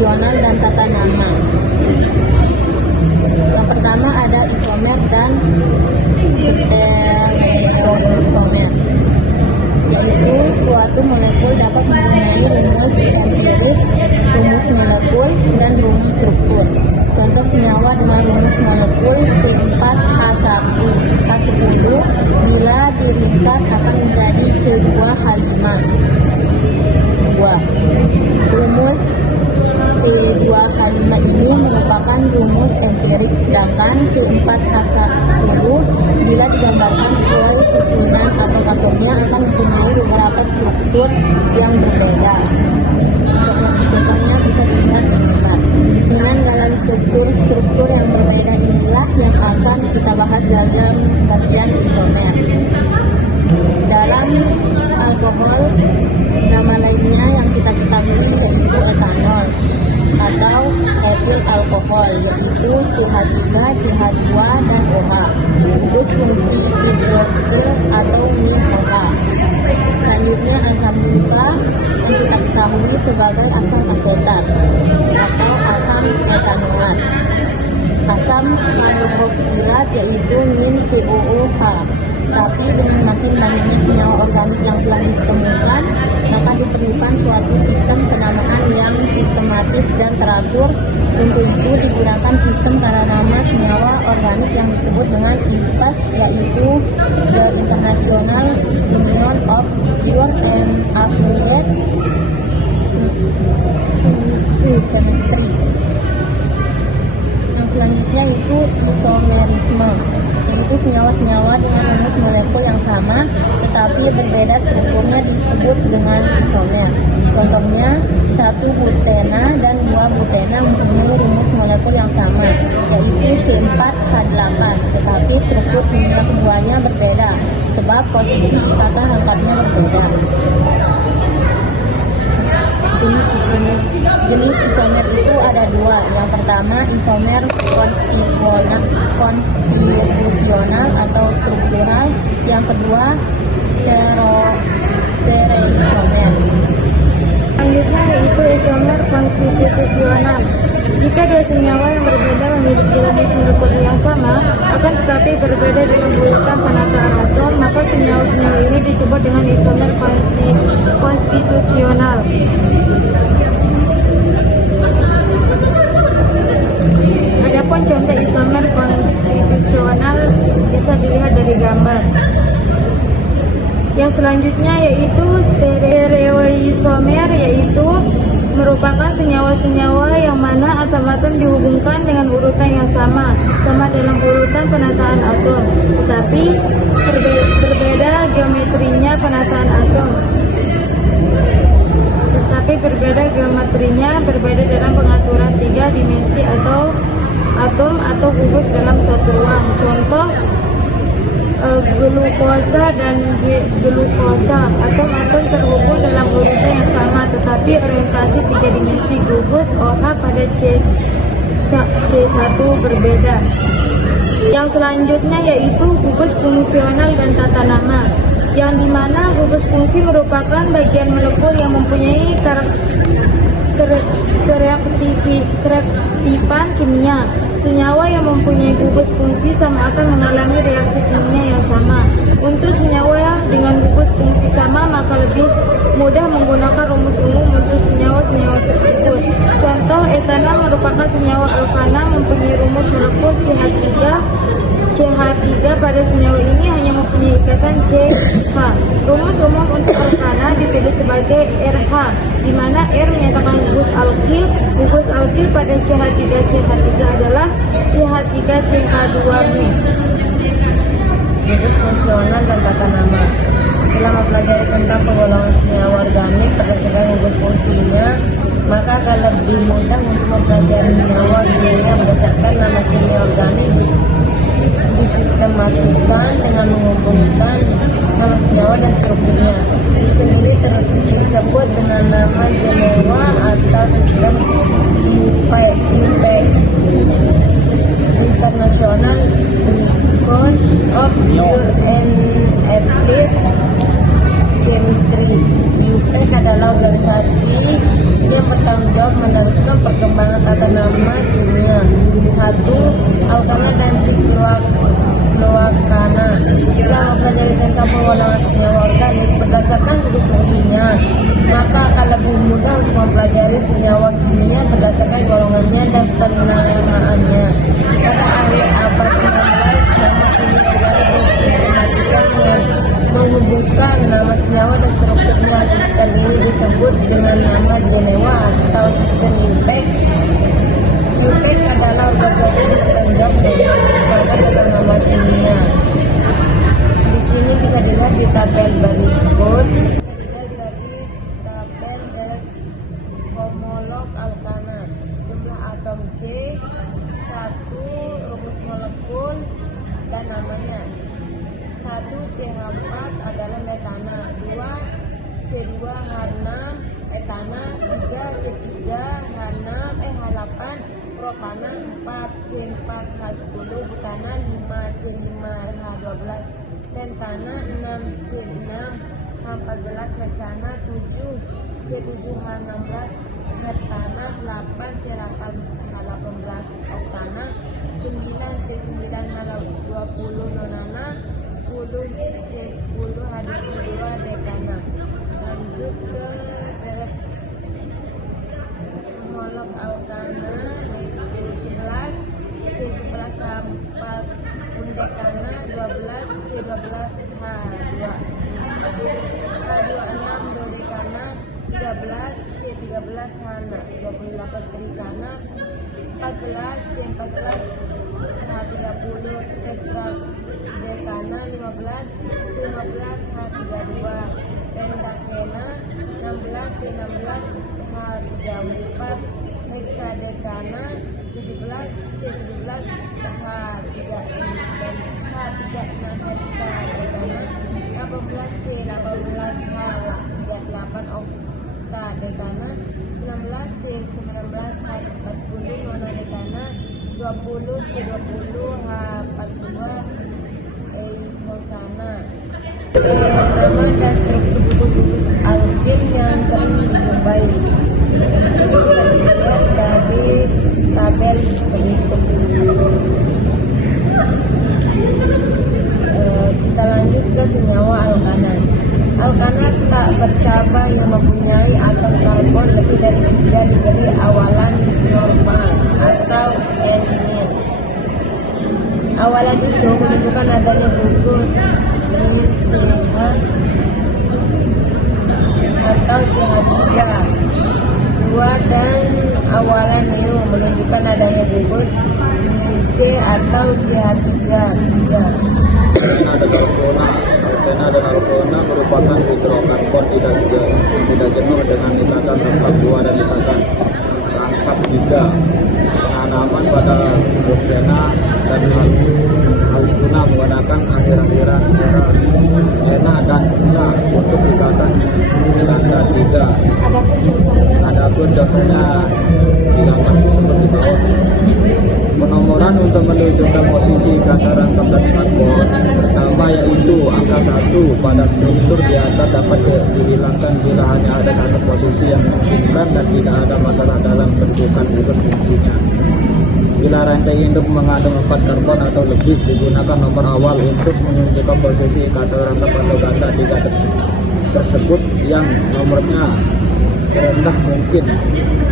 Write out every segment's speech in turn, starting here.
konstitusional dan tata nama. Yang pertama ada isomer dan stereoisomer, yaitu suatu molekul dapat mempunyai rumus empirik, rumus molekul, dan rumus struktur. Contoh senyawa dengan rumus molekul C4H1H10 bila diringkas akan menjadi C2H5. Rumus C2H5 ini merupakan rumus empirik, sedangkan C4H10 bila digambarkan sesuai susunan atom-atomnya akan mempunyai beberapa struktur yang berbeda. Contohnya bisa dilihat di gambar. Dengan dalam struktur yang berbeda inilah yang akan kita bahas dalam bagian isomer. Dalam alkohol, nama lainnya yang kita ketahui yaitu etanol atau etil alkohol, yaitu CH3, CH2, dan OH. Gugus fungsi hidroksil atau NiOH. Selanjutnya asam gurita yang kita ketahui sebagai asam asetat atau asam etanoat. Asam karboksilat yaitu NiCOOH. Tapi dengan makin banyaknya senyawa organik yang telah ditemukan, maka diperlukan suatu sistem penamaan yang sistematis dan teratur. Untuk itu digunakan sistem tata nama senyawa organik yang disebut dengan IUPAC, yaitu The International Union of Pure and Applied Chemistry. Yang selanjutnya itu isomerisme, yaitu senyawa-senyawa dengan rumus molekul yang sama tetapi berbeda strukturnya disebut dengan isomer. Contohnya 1 butena dan 2 butena mempunyai rumus molekul yang sama, yaitu C4H8, tetapi struktur kimia keduanya berbeda sebab posisi ikatan lengkapnya berbeda. Jenis isomer itu ada dua. Yang pertama isomer konstitusional atau struktural. Yang kedua stereoisomer. Selanjutnya yaitu isomer konstitusional. Jika dua senyawa yang berbeda memiliki rumus molekul yang sama, akan tetapi berbeda dengan urutan penataan atom, maka senyawa-senyawa ini disebut dengan isomer konstitusional. Adapun contoh isomer konstitusional bisa dilihat dari gambar. Yang selanjutnya yaitu stereoisomer, yaitu merupakan senyawa-senyawa yang mana atom-atom dihubungkan dengan urutan yang sama dalam urutan penataan atom, tetapi berbeda geometrinya penataan atom. Berbeda dalam pengaturan 3 dimensi atau atom atau gugus dalam suatu ruang. Contoh glukosa dan glukosa, atom-atom terhubung dalam urutan yang sama tetapi orientasi 3 dimensi gugus OH pada C1 berbeda. Yang selanjutnya yaitu gugus fungsional dan tata nama, yang dimana gugus fungsi merupakan bagian molekul yang mempunyai kereaktifan kimia. Senyawa yang mempunyai gugus fungsi sama akan mengalami reaksi kimia yang sama. Untuk senyawa dengan gugus fungsi sama, maka lebih mudah menggunakan rumus umum untuk senyawa-senyawa tersebut. Contoh, etanol merupakan senyawa alkana mempunyai rumus molekul CH3. Pada senyawa ini hanya mempunyai ikatan CH. Rumus umum untuk alkana ditulis sebagai RH, di mana R menyatakan gugus alkil. Gugus alkil pada CH3 adalah CH3CH2-. Gugus fungsional dan tata nama. Setelah mempelajari tentang penggolongan senyawa organik berdasarkan gugus fungsinya, maka akan lebih mudah untuk mempelajari senyawa kimia berdasarkan nama kimia organik disistematikan dengan menghubungkan nama senyawa dan strukturnya. Sistem ini disebut dengan nama Geneva atau sistem IUPAC, International Union of Pure and Applied Chemistry. IUPAC adalah organisasi yang pertama bertanggung jawab meneruskan perkembangan tata nama kimia. 1. Alkana dan sikloalkana setelah mempelajari tentang pengelolaan senyawa organik berdasarkan duduk fungsinya, maka akan lebih mudah untuk mempelajari senyawa kimia berdasarkan golongannya dan penamaannya. Kata ahli abad 19, nama kimia adalah sistematika yang menghubungkan nama senyawa dan strukturnya. Sistem ini disebut dengan nama Genewa atau sistem IUPAC. IUPAC adalah organisasi yang bertanggung jawab pada tata nama kimia. Di sini bisa dilihat di tabel berikut. Dari tabel homolog alkana, jumlah atom C, 1 rumus molekul dan namanya. 1 CH4 adalah metana, 2 C2H6 etana, 3 C3H8 propana, 4 C4H10 butana, 5 C5H12 pentana, 6 C6H14 hexana, 7 C7H16 heptana, 8 C8H18 oktana, 9 C9H20 nonana, 10 C10H22 dekana. Lanjut ke homolog alkana, yaitu 11 C11H4 undekana, 12 C12H2 H26 dodekana, 13 C13H28 trikana, 14 C14 H30 tetradekana, 15 C15H32 pendakena, 16 C16 H34 heksadekana, 17 C17 H36 heksadekana, 18 C18 H38 oktadekana, 19 C19 H40 nonadekana, 20 C20 H42 eikosana. Nama dan struktur gugus alkil yang sering dijumpai. Di sini bisa dilihat dari tabel berikut. Kita lanjut ke senyawa alkana. Alkana tak bercabang yang mempunyai atom karbon lebih dari 3 diberi awalan normal atau NN. Awalan itu menunjukkan adanya gugus CH atau CH3. 2 dan awalan neo menunjukkan adanya gugus C atau CH3. Alkena dan alkona merupakan hidrokarbon tidak jenuh dengan ikatan rangkap 2 dan ikatan rangkap 3. Penanaman pada alkena dan alkuna menggunakan akhiran ena dan na untuk ikatan ganda 3. Adapun contohnya di gambar tersebut di bawah. Penomoran untuk menunjukkan posisi ikatan rangkap dan karbon pertama yaitu angka 1 pada struktur di atas dapat dihilangkan bila hanya ada satu posisi yang memungkinkan dan tidak ada masalah dalam bentukan gugus fungsinya. Bila rantai induk mengandung 4 karbon atau lebih, digunakan nomor awal untuk menunjukkan posisi ikatan rangkap atau ganda 3 tersebut yang nomornya serendah mungkin.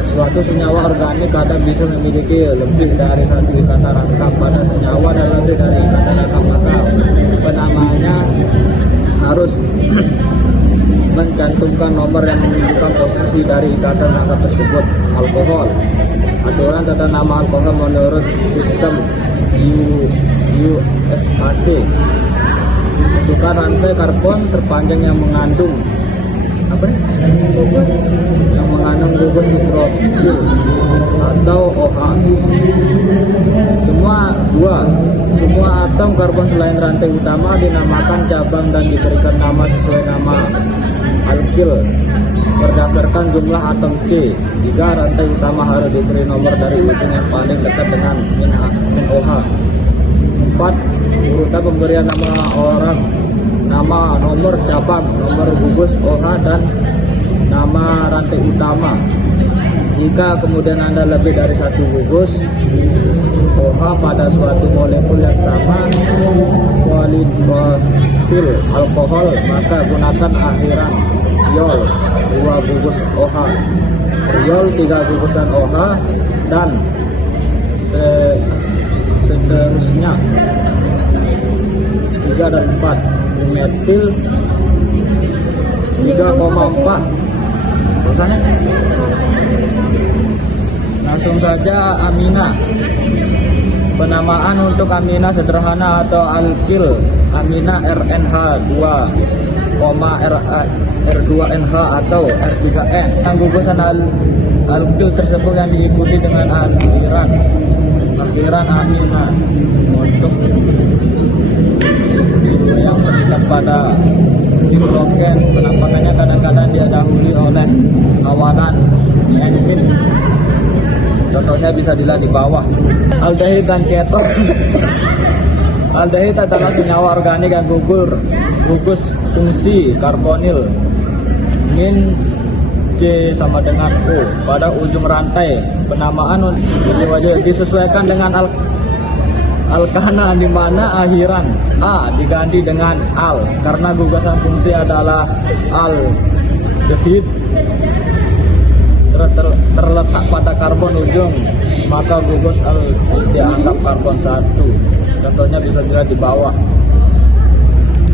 Suatu senyawa organik kadang bisa memiliki lebih dari satu ikatan rangkap. Pada senyawa dan lebih dari ikatan rangkap, maka penamanya harus mencantumkan nomor yang menunjukkan posisi dari ikatan rangkap tersebut. Alkohol. Aturan tata nama alkohol menurut sistem UFAC. Bentukan rantai karbon terpanjang yang mengandung gugus hidroksil atau OH. Semua atom karbon selain rantai utama dinamakan cabang dan diberikan nama sesuai nama alkil berdasarkan jumlah atom C. 3 rantai utama harus diberi nomor dari ujung yang paling dekat dengan OH. 4 urutan pemberian nama nomor cabang, nomor gugus OH dan nama rantai utama. Jika kemudian Anda lebih dari satu gugus OH pada suatu molekul yang sama polifosil alkohol, maka gunakan akhiran iol 2 gugus OH, iol 3 gugusan OH, dan seterusnya 3 dan 4 metil 3,4. Terusannya langsung saja amina. Penamaan untuk amina sederhana atau alkil amina RNH 2, R2NH atau R3N. Gugusan alkil tersebut yang diikuti dengan akhiran amina untuk yang terikat pada hidrogen. Penampakannya kadang-kadang didahului oleh awalan enkin. Contohnya bisa dilihat di bawah. Aldehid dan keton. Aldehid adalah senyawa organik yang gugus fungsi karbonil min C sama dengan O pada ujung rantai. Penamaan disesuaikan dengan alkana di mana akhiran A diganti dengan al karena gugusan fungsi adalah aldehid terletak pada karbon ujung, maka gugus dianggap karbon 1. Contohnya bisa dilihat di bawah.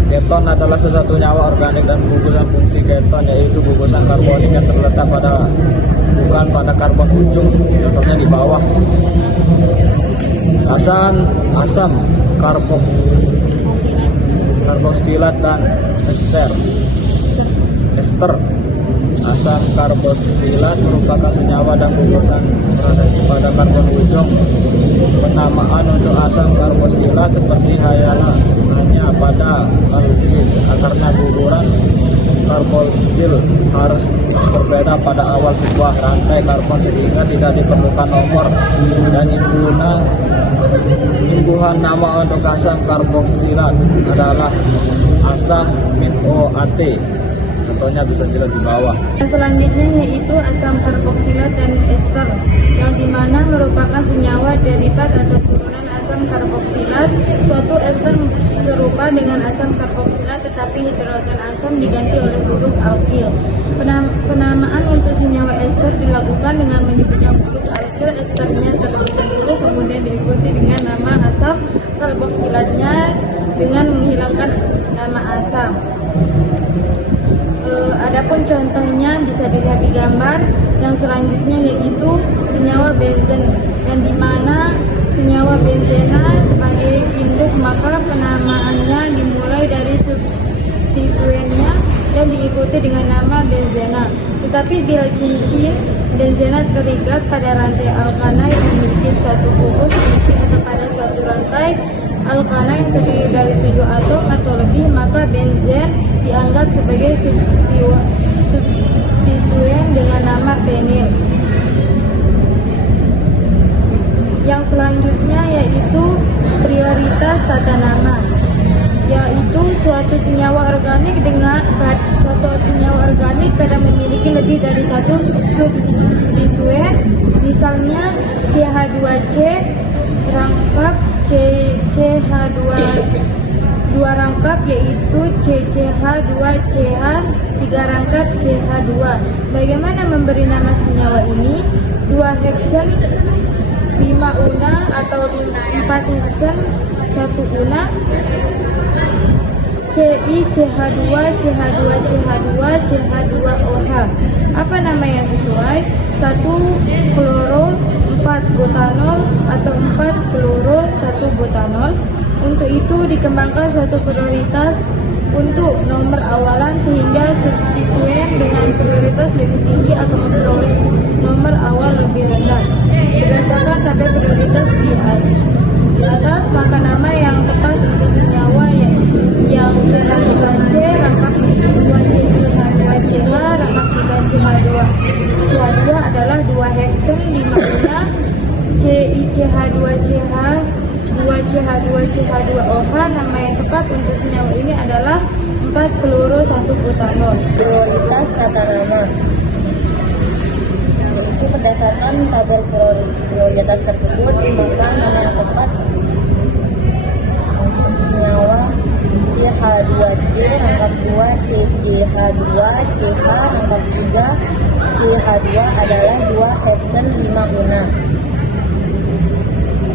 Keton adalah sesuatu nyawa organik dan gugusan fungsi keton yaitu gugusan karbonik yang terletak bukan pada karbon ujung. Contohnya di bawah. Asam karboksilat dan ester. Asam karboksilat merupakan senyawa dan gugusan berada pada karbon ujung. Penamaan untuk asam karboksilat seperti hanya pada alkil karena guguran karboksil harus berbeda pada awal sebuah rantai karbon sehingga tidak diperlukan nomor dan imbuhan nama untuk asam karboksilat adalah asam MnOAT. Contohnya bisa dilihat di bawah. Yang selanjutnya yaitu asam karboksilat dan ester, yang dimana merupakan senyawa derivat atau turunan asam karboksilat. Suatu ester serupa dengan asam karboksilat, tetapi hidrogen asam diganti oleh gugus alkil. Penamaan untuk senyawa ester dilakukan dengan menyebutnya gugus alkil esternya terlebih dahulu, kemudian diikuti dengan nama asam karboksilatnya dengan menghilangkan nama asam. Adapun contohnya bisa dilihat di gambar. Yang selanjutnya yaitu senyawa benzen, yang dimana senyawa benzena sebagai induk, maka penamaannya dimulai dari substituennya dan diikuti dengan nama benzena. Tetapi bila cincin benzena terikat pada rantai alkana yang memiliki suatu gugus fungsi atau pada suatu rantai alkana yang terdiri dari 7 atom atau lebih, maka benzen dianggap sebagai substituen dengan nama penil. Yang selanjutnya yaitu prioritas tata nama, yaitu suatu senyawa organik kadang memiliki lebih dari satu substituen. Misalnya CH2C rangkap CH2 rangkap yaitu CCH2CH 3 rangkap CH2. Bagaimana memberi nama senyawa ini? 2 heksen 5 una atau 4 heksen 1 una CiCH2 CH2CH2 CH2OH. Apa nama yang sesuai? 1 kloro 4 butanol atau 4 kloro 1 butanol. Untuk itu dikembangkan suatu prioritas untuk nomor awalan sehingga substituen dengan prioritas lebih tinggi akan memperoleh nomor awal lebih rendah. Berdasarkan tabel prioritas di atas, maka nama yang tepat untuk senyawa yang CH2C rangkap 2CCH2CH rangkap 3CH2CH2 adalah 2 heksen 5 una CiCH2CH 2CH2CH2OH. Nama yang tepat untuk senyawa ini adalah 4 kloro 1 butanol. Prioritas tata nama yaitu Jadi berdasarkan tabel prioritas tersebut, maka nama yang tepat untuk senyawa CH2C rangkap 2, CCH2, CH rangkap 3, CH2 adalah 2 heksen 5 una.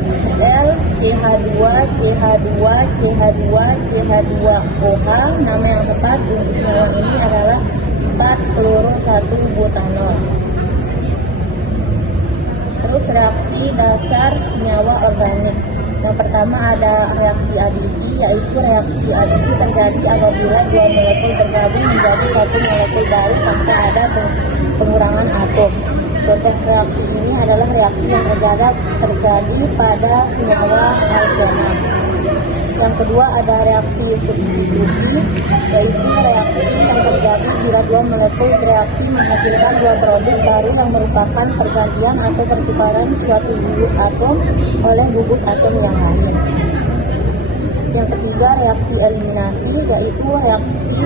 Cl, CH2, CH2, CH2, CH2OH, nama yang tepat untuk senyawa ini adalah 4-fluoro-1-butanol. Terus reaksi dasar senyawa organik. Yang pertama ada reaksi adisi, yaitu reaksi adisi terjadi apabila dua molekul bergabung menjadi satu molekul baru tanpa ada pengurangan atom. Contoh reaksi ini adalah reaksi yang terjadi pada senyawa alkena. Yang kedua ada reaksi substitusi, yaitu reaksi yang terjadi bila dua molekul bereaksi menghasilkan dua produk baru yang merupakan pergantian atau pertukaran suatu gugus atom oleh gugus atom yang lain. Yang ketiga reaksi eliminasi, yaitu reaksi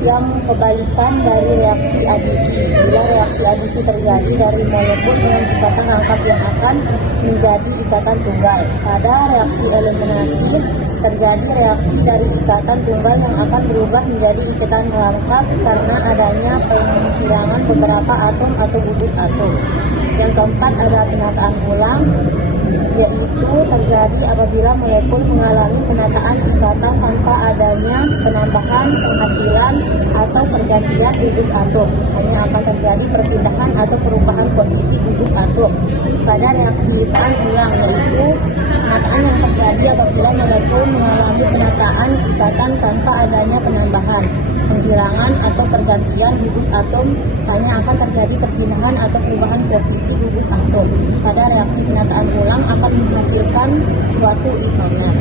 yang kebalikan dari reaksi adisi. Bila reaksi adisi terjadi dari molekul dengan ikatan rangkap yang akan menjadi ikatan tunggal. Pada reaksi eliminasi terjadi reaksi dari ikatan tunggal yang akan berubah menjadi ikatan rangkap karena adanya penghilangan beberapa atom atau gugus atom. Yang keempat adalah penataan ulang, yaitu terjadi apabila molekul mengalami penataan ikatan tanpa adanya penambahan, penghasilan, atau pergantian gugus atom. Hanya akan terjadi perpindahan atau perubahan posisi gugus atom. Pada reaksi penataan ulang, yaitu penataan yang terjadi apabila molekul mengalami penataan ikatan tanpa adanya penambahan, penghilangan, atau pergantian gugus atom. Hanya akan terjadi perpindahan atau perubahan posisi gugus atom. Pada reaksi penataan ulang akan menghasilkan suatu isomer.